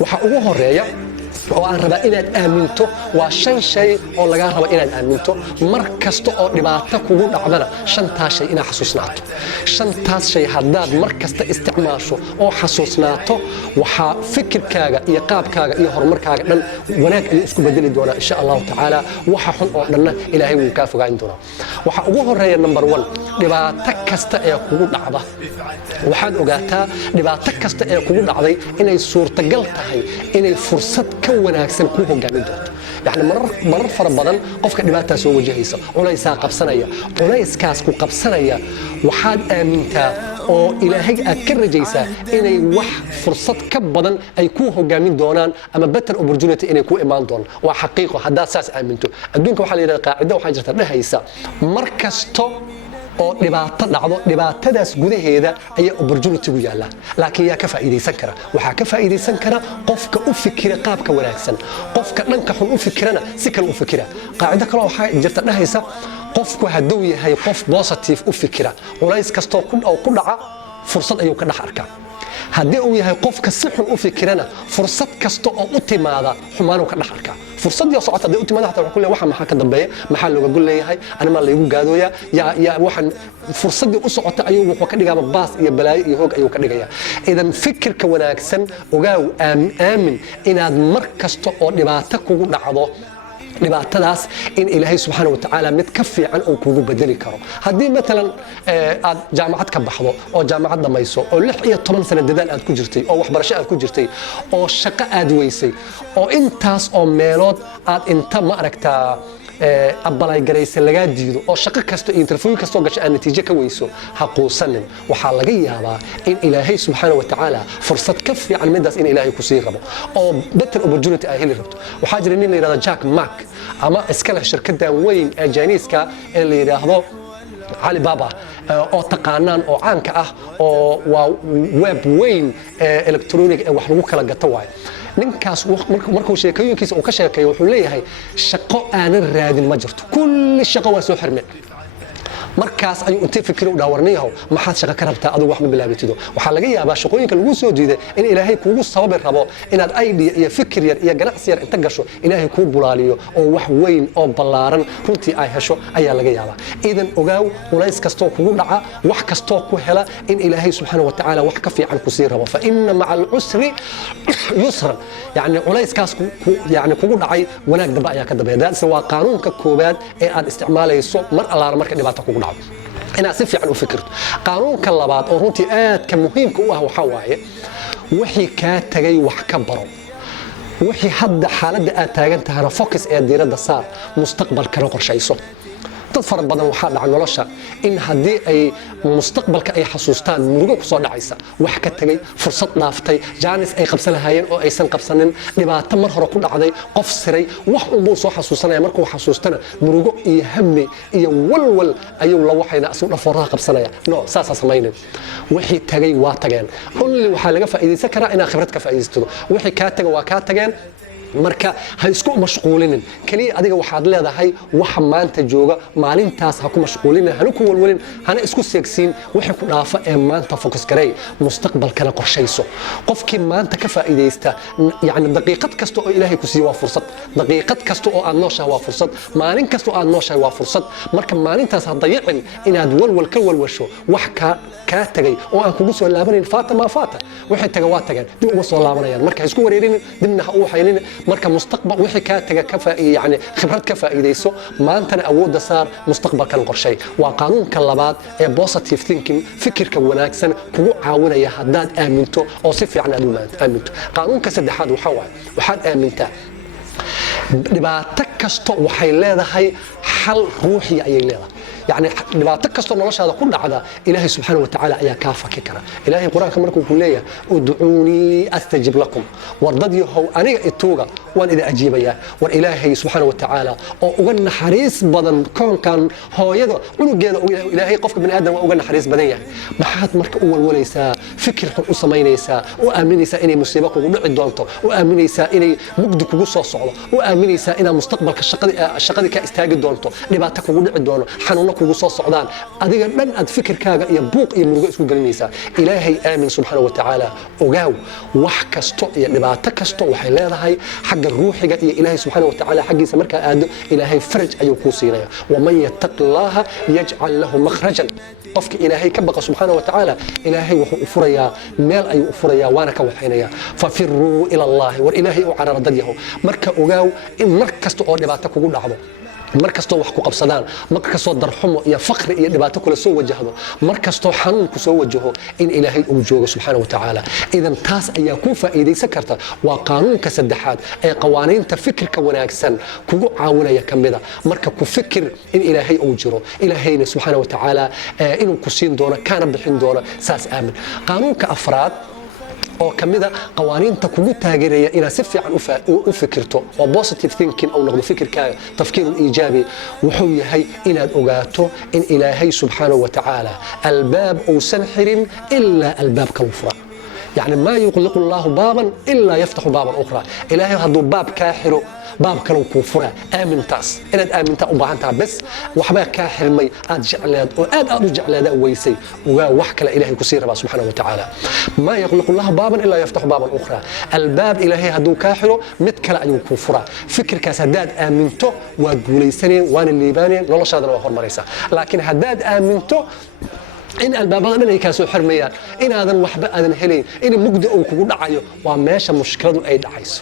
waxa ugu horeeya oo aan rabaa inaad aaminto waa 5 shay oo laga rabo inaad aaminto mar kasta oo dhibaato kugu dhacdana 5taas shay inaad xasuusnaato 5taas shay haddaad mar kasta isticmaasho oo xasuusnaato waxa fikirkaaga iyo qaabkaaga iyo horumarkaaga dhan wanaag ay isku bedeli doonaa insha Allah taala waxa xun oo dhanna Ilaahay wuu ka fogaan doonaa waxa ugu horeeya number 1 dhibaato kasta ee kugu dhacda waxaad ogaataa dhibaato kasta ee kugu dhacday inay suurtagal tahay inay fursad ka wanaagsan ku hogaamin doonto يعني مرر fara badan qofka dhibaato soo wajahaysa culaysa qabsanaya culayskaas ku qabsanaya waxaad aamintaa oo Ilaahay aad ka rajaysaa inay wax fursad ka badan ay ku hogaamin doonaan ama better opportunity inay ku imaan doonaan waa xaqiiqo hadaa saas aaminto adduunka waxa la yiraahdaa qaacida waxa jirta dhahaysa markasto oo dhibaato dhacdo dhibaatadaas gudaheeda ayaa opportunity gu yaala laakiin yaa ka faa'iideysan kara waxa ka faa'iideysan kara qofka u fikira qaabka wanaagsan qofka dhanka xun u fikirana si kale u fikira qaacida kale waxa jirta dhahaysa qofku haduu yahay qof positive u fikira culays kasto ku dhaca fursad ayuu ka dhax arkaa haddii uu yahay qofka si xun u fikirana fursad kasto oo u timaada xumaan uu ka dhax arkaa fursad iyo socota hadii u timaada xataa wuxuu leeyahay waxa maxaa ka dambeeya maxaa looga gol leeyahay anima la igu gaadooya ya waxan fursadii u socota ayuu wuxuu ka dhigaa baas iyo balaayo iyo hoog ayuu ka dhigayaa idan fikirka wanaagsan ogaaw aamin inaad mar kasto oo dhibaato kugu dhacdo dhibaatadaas in Ilaahay subhanahu wa ta'ala mid ka fiican oo kugu bedeli karo hadii midlan aad jaamacad ka baxdo oo jaamacad dhamayso oo 16 sano dadaal aad ku jirtay oo waxbarasho aad ku jirtay oo shaqo aad weysay oo intaas oo meelood aad inta ma aragtaa abalay garaysan laga diido oo shaqo kasto interview kasto gasho aan natiijo ka weyso ha quusanin waxa laga yaabaa in Ilaahay subhanahu wa ta'ala fursad ka fiican midaas in Ilaahay ku sii rabo oo better opportunity ay heli rabto waxa jira nin la yiraahdo Jack Mark ama iskala shirkada weyn ee Janiska ee la yiraahdo Alibaba oo taqaanaan oo caanka ah oo waa web weyn electronic ee wax lagu kala gato waay ninkaas markuu sheekooyinkiisa uu ka sheekeeyo wuxuu leeyahay shaqo aanan raadin ma jirto kulli shaqo waa soo xirmay markaas ayuu intii fikir u dhaawarnayahay maxaad shaqo ka rabtaa adigu wax ma bilaabatido waxa laga yaabaa shaqooyinka lagu soo diiday in Ilaahay kuugu sabab rabo inaad idea iyo fikir yar iyo ganacsi yar inta gasho Ilaahay kuu bulaaliyo oo wax weyn oo ballaaran runtii ay hesho ayaa laga yaabaa idan ogaaw culays kasto kugu dhaca wax kasto ku hela in Ilaahay subhanahu wa ta'ala wax ka fiican ku sii rabo fa inna ma'al usri yusra yani culayskaas yani kugu dhacay wanaag daba ayaa ka dambeeya waa qaanuunka koobaad ee aad isticmaalayso mar allaar marka dhibaato kugu dhacdo ina si fiican u fikirto qaanuunka labaad oo runtii aad ka muhiimka u ah waxa waaye wixii ka tagay wax ka baro wixii hadda xaaladda aad taagan tahay focus ee diiradda saar mustaqbalkana qorshayso dad fara badan waxa dhaca nolosha in hadii ay mustaqbalka ay xasuustaan murugo ku soo dhacaysa wax ka tagay fursad dhaaftay jaanis ay qabsan lahaayeen oo aysan qabsanin dhibaato mar hore ku dhacday qof siray wax uu soo xasuusanaya markuu xasuustana murugo iyo hammi iyo walwal ayuu la waxayna asoo dhafoorada qabsanaya no saasa sameeyeen wixii tagay waa tageen kulli waxa laga faa'iideysan karaa in khibrad ka faa'iideysto wixii ka tagay waa ka tageen marka ha isku mashquulinin kaliya adiga waxaad leedahay wax maanta jooga maalintaas ha ku mashquulinin hana ku walwalin hana isku seegsiin wixii ku dhaafa ee maanta focus garay mustaqbalkana qorshayso qofkii maanta ka faa'iideysta yani daqiiqad kasta oo Ilaahay ku siiyo waa fursad daqiiqad kasta oo aad nooshahay waa fursad maalin kasta oo aad nooshahay waa fursad marka maalintaas ha dayicin inaad walwal ka walwasho wax ka tagay oo aan kugu soo laabanin faata ma faata wixii taga waa tagan dib uga soo laabanayaan marka isku wareerin dibna ha u haynin marka mustaqbal wixii ka taga ka faa'iido yani khibrad ka faa'iideyso maantana awoodda saar mustaqbalkan qorshay waa qaanuunka labaad ee positive thinking fikirka wanaagsan kugu caawinaya hadaad aaminto oo si fiican aad u aaminto qaanuunka saddexaad waxa waaye waxaad aamintaa dhibaato kasto waxay leedahay xal ruuxi ayay leedahay يعني dhibaato kasto noloshaada ku dhacda Ilaahay subhanahu wa ta'ala ayaa ka faki kara Ilaahay quraanka markuu ku leeyahay ud'uuni astajib lakum wardadii how aniga ituuga waan ida ajiibaya war Ilaahay subhanahu wa ta'ala oo uga naxariis badan koonkan hooyada unugeeda Ilaahay qofka bani aadam uga naxariis badan yahay maxaad marka u walwalaysaa fikirka u samaynaysaa u aaminaysaa inay musiibo kugu dhici doonto u aaminaysaa inay mugdi kugu soo socdo u aaminaysaa inaa mustaqbalka shaqadii ka istaagi doonto dhibaato kugu dhici doono xanuuno kugu soo socdaan adiga dhan aad fikirkaaga iyo buuq iyo murugo isku gelinaysaa ilaahay aamin subxaanahu wa tacaala ogaaw wax kasto iyo dhibaato kasto waxay leedahay xagga ruuxiga iyo ilaahay subxaanahu wa tacaala xaggiisa markaa aado ilaahay faraj ayuu kuu siinaya waman yattaqi llaaha yajcal lahu makhrajan qofka ilaahay ka baqa subxaanahu wa tacaala ilaahay wuxuu u furayaa meel ayuu u furayaa waana ka waxaynayaa fafiruu ila allahi war ilaahay u carara dad yahow marka ogaaw in mar kasta oo dhibaato kugu dhacdo mar kastoo wax ku qabsadaan mar kastoo darxumo iyo faqri iyo dhibaato kula soo wajahdo mar kastoo xanuun ku soo wajaho in ilaahay uu joogo subxaanahu wa tacaala idan taas ayaa kuu faa'iidaysan karta waa qaanuunka saddexaad ee qawaaniinta fikirka wanaagsan kugu caawinaya ka mida marka ku fikir in ilaahay uu jiro ilaahayna subxaanahu wa tacaala inuu ku siin doono kaana bixin doono saas aamin qaanuunka afraad oo kamida qawaaniinta kugu taageeraya inaad si fiican u fikirto oo positive thinking oo noqdo fikirkaaga tafkiir iijaabi wuxuu yahay inaad ogaato in ilaahay subxaanahu wa tacaala albaab uusan xirin ilaa albaabka uu fura يعني ما يغلق الله بابا إلا يفتح بابا أخرى إلهي هذا باب كاحر باب كانوا كفرة آمن تاس إن آمن تا وبعنتها بس وحبا كاحر مي أرجع لهذا أرجع لهذا ويسي وحكى إلهي كسير سبحانه وتعالى ما يغلق الله بابا إلا يفتح بابا أخرى الباب إلهي هذا كاحر متكل أن كفرة فكر كسداد آمنته وقولي سنين وان الليباني والله شاذ وآخر مريسة لكن هداد آمنته إن الباب هذا من يكاسو حرميان إن هذا وحبة هذا هلين إن مجد أو كود عيو وماشى مشكلة أي دعيس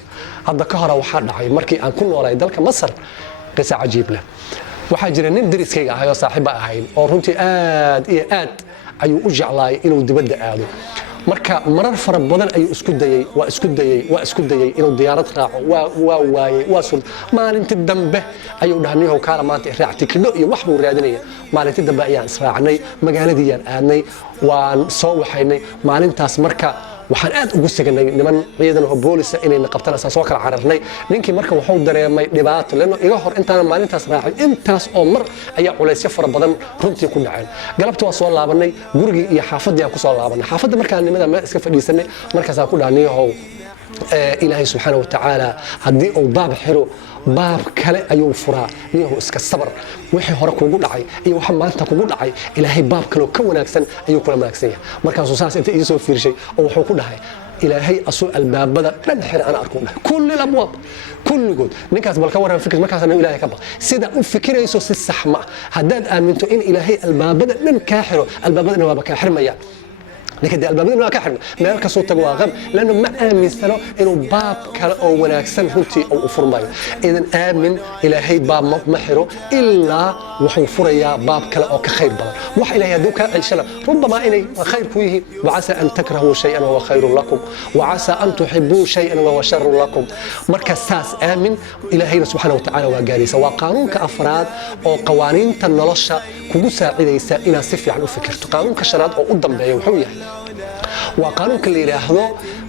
هذا كهرة وحد عيو مركي أن كل وراي ذلك مصر قصة عجيب له وحاجر ندرس كي هاي صاحبة هاي أورنتي آد أيو أرجع لاي إنه دبدأ آدو marka marar fara badan ay isku dayay inuu diyaarad raaco waa sul maalinta dambe ayuu dhahniyo kala maanta raacti kilo iyo wax buu raadinaya maalinta dambe ayaan israacnay magaaladii aan aadnay waan soo waxaynay maalintaas marka waxaan aad ugu saganay niman ciidan oo booliska inay qabtaan soo kala cararnay ninkii marka wuxuu dareemay dhibaato leeno iga hor intaan maalintaas raacay intaas oo mar ayaa culaysyo fara badan runtii ku dhaceen galabta waa soo laabanay gurigii iyo xaafadii aan ku soo laabanay xaafadda markaan nimada ma iska fadhiisanay markaas aan ku dhaaniyo ilaahay subxaanahu wa tacaala haddii uu baab xiro baab kale ayuu furaa niyahu iska sabar wixii hore kugu dhacay iyo waxa maanta kugu dhacay ilaahay baab kale ka wanaagsan ayuu kula wanaagsan yahay markaasuu saas inta iisoo fiirshay oo wuxuu ku dhahay ilaahay asuu albaabada dhan xir ana arko dhahay kulli abwaab kulligood ninkaas balka waran fikir markaas inuu ilaahay ka baq sida u fikirayso si sax ma haddaad aaminto in ilaahay albaabada dhan ka xiro albaabada waa ka xirmaya لكن الباب ما كحرنا ما يركسوا تجوا غم لأنه ما آمن سنة إنه باب كلا أو وناكسن هنتي أو فرماي إذا آمن إلى هي باب محره إلا وحفريا باب كلا أو كخير بلد وح إلى يدوك الشلا ربما إني خير فيه وعسى أن تكرهوا شيئا وهو خير لكم وعسى أن تحبوا شيئا وهو شر لكم مركز ساس آمن إلى هي سبحانه وتعالى وجاري سواء قانون كأفراد أو قوانين تنلشة كوسا إذا إلى سفي عن فكرت قانون كشرات أو قدام بيوحويه وقانون كل يراهدو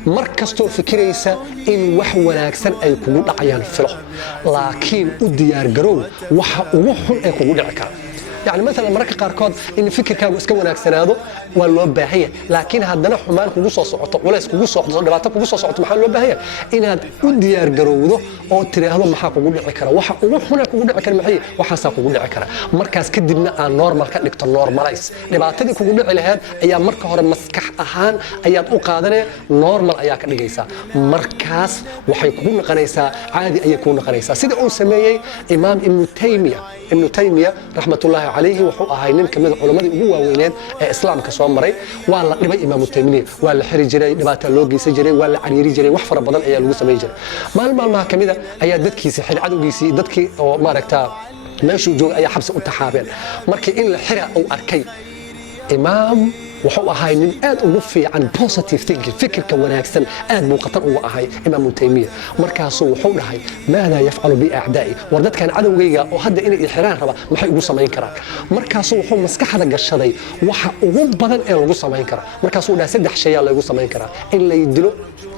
مركزتو فكريسا إن وح وناكسن أي كوجود عيان فله لكن الديار جرو وح أي كوجود عكار يعني مثلا مركز قاركود إن فكر كان مسكون أكسناده ولا باهية لكن هذا حمان كوجوس صعطة ولا كوجوس صعطة دبعته كوجوس صعطة محل باهية إن هذا وديار جروده أو ترى هذا محاك كوجود عكرة وحنا كوجود عكرة محية وحاسة كوجود عكرة مركز كدبنا النورمال كان نكتر نورماليز دبعته كوجود على هذا أيام مركز هذا مسكح أهان أيام أقادنا نورمال أياك نجيسا مركز وحيكون قنيسة عادي أن يكون قنيسة سيد أو سميه إمام ابن تيمية رحمة الله عليه وحو أهاينين كمية علماء هو وينين إسلام كسوان مري ولا نبي إمام التيمية ولا حري جري نبات اللوجي سجري ولا عريري جري وحفر بدن أي لوجي سمي جري ما كمية أي دتكي سحر عدو جيسي دتكي أو ما ركتا ما شو جو أي حبس أتحابين مركي إن الحرة أو أركي إمام وحو أهاي من آد وفي عن positive thinking فكر كوناكسن آد موقتر هو أهاي إمام تيمية مركزه وحو لهاي ماذا يفعل بأعدائي وردت كان عدو جيجا وهذا إن الإحرار ربا ما حيقول سمين كرا مركزه وحو مسكح هذا الشذي وح وهم بدن إيه يقول سمين كرا مركزه لا سدح شيء لا يقول سمين كرا إلا يدلو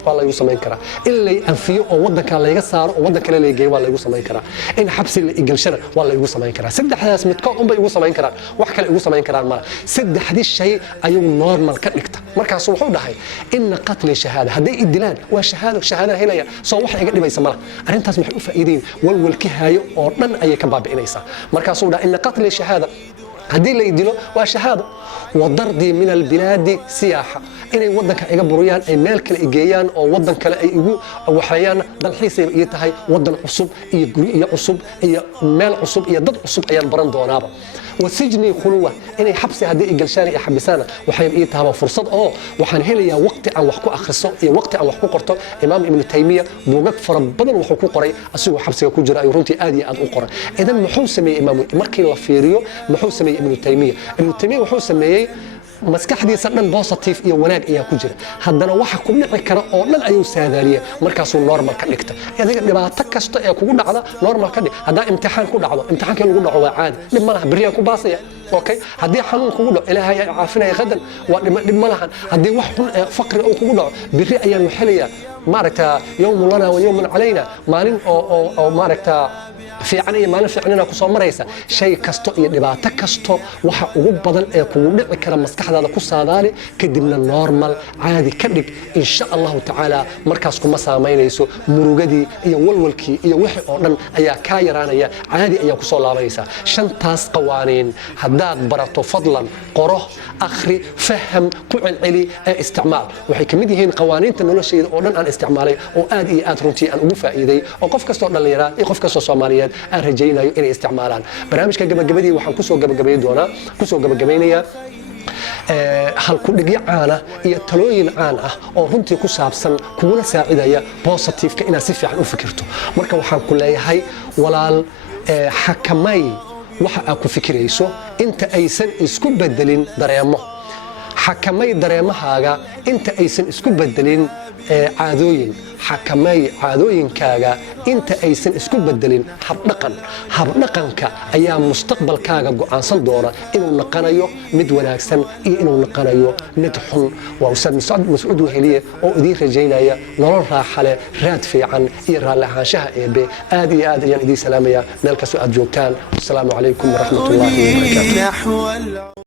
waa la igu samayn karaa in lay anfiyo oo waddanka layga saaro oo waddan kale la geeyo waa la igu samayn karaa in xabsi la igalshana waa la igu samayn karaa saddexdaas midkood unbay igu samayn karaan wax kale igu samayn karaan mala saddexdii shay ayuu normal ka dhigta markaas wuxuu dhahay inna qatli shahaada hadday idilaan waa shahaada helaya soo wax iga dhibaysa mala arrintaas maxay u faa'iideen walwalki haayo oo dhan ayay ka baabi'inaysaa markaas uu dhahay inna qatli shahaada haddii la idilo waa shahaado wadardii min albilaadi siyaaxa inay waddanka iga buriyaan ay meel kale igeeyaan oo waddan kale ay igu waxeeyaan dalxiisayba ii tahay waddan cusub iyo guri iyo cusub iyo meel cusub iyo dad cusub ayaan baran doonaaba wasijni khuluwa inay xabsi haddii igalshaan iyo xabisaana waxay ii tahay fursad oo waxaan helayaa waqti aan wax ku akhriso iyo waqti aan wax ku qorto imaam ibnu taymiya buugag fara badan wuxuu ku qoray asigoo xabsiga ku jira ay runtii aad iyo aad u qoray idan muxuu sameeyey imaam markii la fiiriyo muxuu sameeyey ibnu taymiya wuxuu sameeyey maskaxdiisa dhan positive iyo wanaag ayaa ku jira haddana waxa ku dhici kara oo dhan ayuu saadaaliya markaasuu normal ka dhigta adiga dhibaato kasta ee kugu dhacda normal ka dhig hadaa imtixaan ku dhacdo imtixaankii lagu dhaco waa caadi dhib ma laha beriyaan ku baasaya okay haddii xanuun kugu dhaco ilaahay ayaa caafinaya qadan waa dhib ma lahan haddii wax xun faqri uu kugu dhaco beri ayaan waxelayaa maaragta yawmun lana wa yawmun calayna maalin oo maaragta fiican iyo maalin fiicnina ku soo maraysa shay kasto iyo dhibaato kasto waxa ugu badan ee kugu dhici kara maskaxdaada ku saadaali kadibna normal caadi ka dhig insha Allah taala markaas kuma saameynayso murugadii iyo walwalkii iyo wixii oo dhan ayaa ka yaraanaya caadi ayaa ku soo laabanaysa shantaas qawaaniin haddaad barato fadlan qoro akhri faham ku celceli ee isticmaal waxay kamid yihiin qawaaniinta noloshayda oo dhan aan isticmaalay oo aad iyo aad runtii aan ugu faa'iiday oo qof kasto dhalinyaro iyo qof kasto Soomaaliyeed aan rajaynayo inay isticmaalaan barnaamijka gabagabadii waxaan kusoo gabagabaynayaa hal ku dhigyo caana iyo talooyin caan ah oo runtii ku saabsan kuguna saacidaya positive-ka inaad si fiican u fikirto marka waxaan ku leeyahay walaal xakamay waxa aad ku fikirayso inta aysan isku bedelin dareemo xakamay dareemahaaga inta aysan isku bedelin caadooyin xakamay caadooyinkaaga inta aysan isku bedelin habdhaqanka ayaa mustaqbalkaaga go'aansan doona inuu naqanayo mid wanaagsan iyo inuu naqanayo mid xun waa ustaad Mas'uud Weheliye oo idin rajaynaya nolol raaxa leh raad fiican iyo raalli ahaanshaha eebe aad iyo aad ayaan idin salaamaya meel kastoo aad joogtaan assalaamu calaykum waraxmatullaahi wabarakaatuh